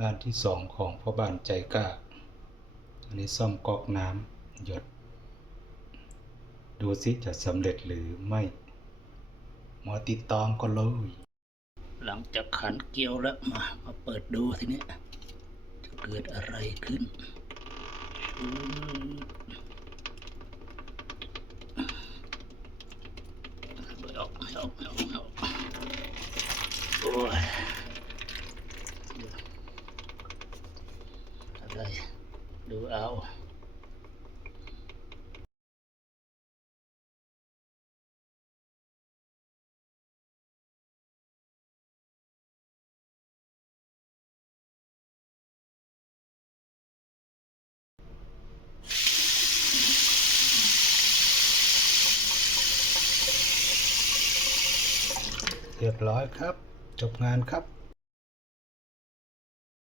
งานที่สองของพ่อบ้านใจกล้า อันนี้ซ่อมก๊อกน้ำหยด ดูสิจะสำเร็จหรือไม่มาติดตามกันเลยหลังจากขันเกลียวแล้วมา มาเปิดดูทีนี้จะเกิดอะไรขึ้นออกออกออกออกโอ้ยเดี๋ยว อะไรดูเอาเรียบร้อยครับ จบงานครับ